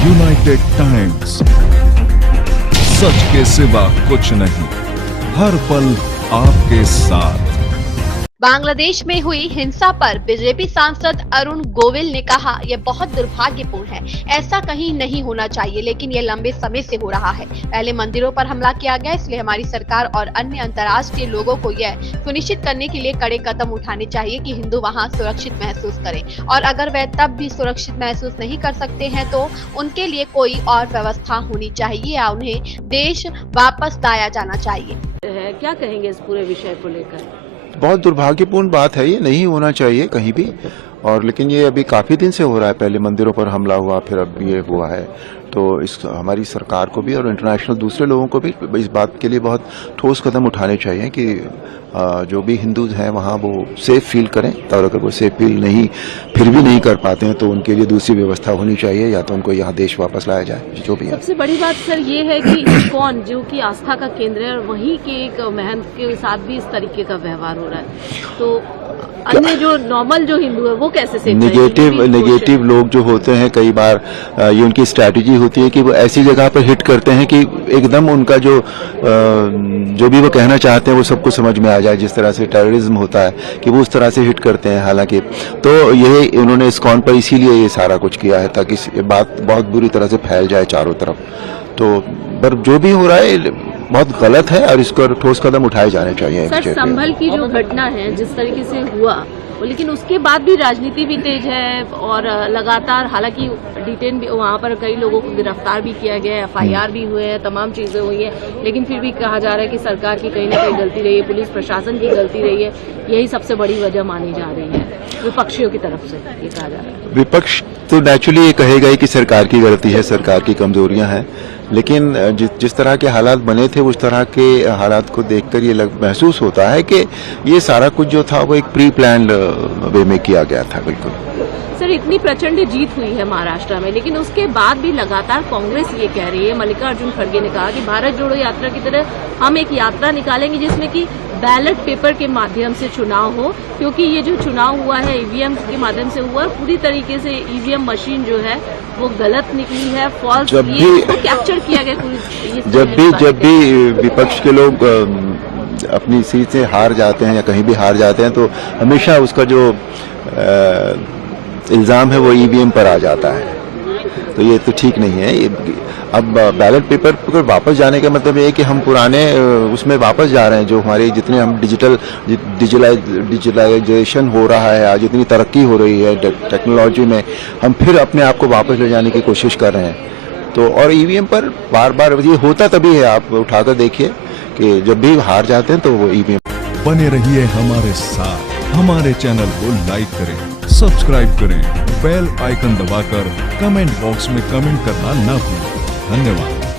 United times, सच के सिवा कुछ नहीं, हर पल आपके साथ। बांग्लादेश में हुई हिंसा पर बीजेपी सांसद अरुण गोविल ने कहा, यह बहुत दुर्भाग्यपूर्ण है, ऐसा कहीं नहीं होना चाहिए, लेकिन यह लंबे समय से हो रहा है। पहले मंदिरों पर हमला किया गया, इसलिए हमारी सरकार और अन्य अंतर्राष्ट्रीय लोगों को यह सुनिश्चित करने के लिए कड़े कदम उठाने चाहिए कि हिंदू वहां सुरक्षित महसूस करें, और अगर वह तब भी सुरक्षित महसूस नहीं कर सकते हैं तो उनके लिए कोई और व्यवस्था होनी चाहिए या उन्हें देश वापस लाया जाना चाहिए। क्या कहेंगे इस पूरे विषय को लेकर? बहुत दुर्भाग्यपूर्ण बात है, ये नहीं होना चाहिए कहीं भी। और लेकिन ये अभी काफी दिन से हो रहा है, पहले मंदिरों पर हमला हुआ, फिर अब ये हुआ है। तो इस हमारी सरकार को भी और इंटरनेशनल दूसरे लोगों को भी इस बात के लिए बहुत ठोस कदम उठाने चाहिए कि जो भी हिंदूज हैं वहाँ वो सेफ फील करें, और अगर वो सेफ फील नहीं फिर भी नहीं कर पाते हैं तो उनके लिए दूसरी व्यवस्था होनी चाहिए, या तो उनको यहाँ देश वापस लाया जाए, जो भी है। सबसे बड़ी बात सर ये है कि इस्कॉन जो कि आस्था का केंद्र है, वहीं के एक महंत के साथ भी इस तरीके का व्यवहार हो रहा है, तो अन्य जो नॉर्मल जो हिंदू है वो कैसे सेफ? नेगेटिव लोग जो होते हैं, कई बार ये उनकी स्ट्रैटेजी होती है कि वो ऐसी जगह पर हिट करते हैं कि एकदम उनका जो भी वो कहना चाहते हैं वो सबको समझ में आ जाए, जिस तरह से टेररिज्म होता है कि वो उस तरह से हिट करते हैं। हालांकि तो ये उन्होंने इस्कॉन पर इसीलिए ये सारा कुछ किया है ताकि ये बात बहुत बुरी तरह से फैल जाए चारों तरफ। तो पर जो भी हो रहा है बहुत गलत है और इसको ठोस कदम उठाए जाने चाहिए। सर, संभल की जो घटना है जिस तरीके से हुआ, लेकिन उसके बाद भी राजनीति भी तेज है और लगातार, हालांकि डिटेन भी वहाँ पर कई लोगों को गिरफ्तार भी किया गया है, FIR भी हुए हैं, तमाम चीजें हुई हैं, लेकिन फिर भी कहा जा रहा है कि सरकार की कहीं ना कहीं गलती रही है, पुलिस प्रशासन की गलती रही है, यही सबसे बड़ी वजह मानी जा रही है विपक्षियों की तरफ से, ये कहा जा रहा है। विपक्ष तो नेचुरली ये कहेगा ही कि सरकार की गलती है, सरकार की कमजोरियां हैं, लेकिन जिस तरह के हालात बने थे उस तरह के हालात को देखकर ये महसूस होता है कि ये सारा कुछ जो था वो एक प्री प्लान्ड वे में किया गया था। बिल्कुल सर, इतनी प्रचंड जीत हुई है महाराष्ट्र में, लेकिन उसके बाद भी लगातार कांग्रेस ये कह रही है, मल्लिकार्जुन खड़गे ने कहा कि भारत जोड़ो यात्रा की तरह हम एक यात्रा निकालेंगे जिसमें कि बैलेट पेपर के माध्यम से चुनाव हो, क्योंकि ये जो चुनाव हुआ है EVM के माध्यम से हुआ, पूरी तरीके से EVM मशीन जो है वो गलत निकली है, फॉल्स कैप्चर किया गया। जब भी विपक्ष के लोग अपनी सीट से हार जाते हैं या कहीं भी हार जाते हैं तो हमेशा उसका जो इल्जाम है वो EVM पर आ जाता है, तो ये तो ठीक नहीं है। अब बैलेट पेपर पर वापस जाने का मतलब ये है कि हम पुराने उसमें वापस जा रहे हैं, जो हमारे जितने हम डिजिटलाइजेशन हो रहा है, आज जितनी तरक्की हो रही है टेक्नोलॉजी में, हम फिर अपने आप को वापस ले जाने की कोशिश कर रहे हैं। तो और EVM पर बार बार ये होता तभी है, आप उठाकर देखिए कि जब भी हार जाते हैं तो वो EVM। बने रहिए हमारे साथ, हमारे चैनल को लाइक करें, सब्सक्राइब करें, बेल आइकन दबाकर कमेंट बॉक्स में कमेंट करना ना भूलें। धन्यवाद।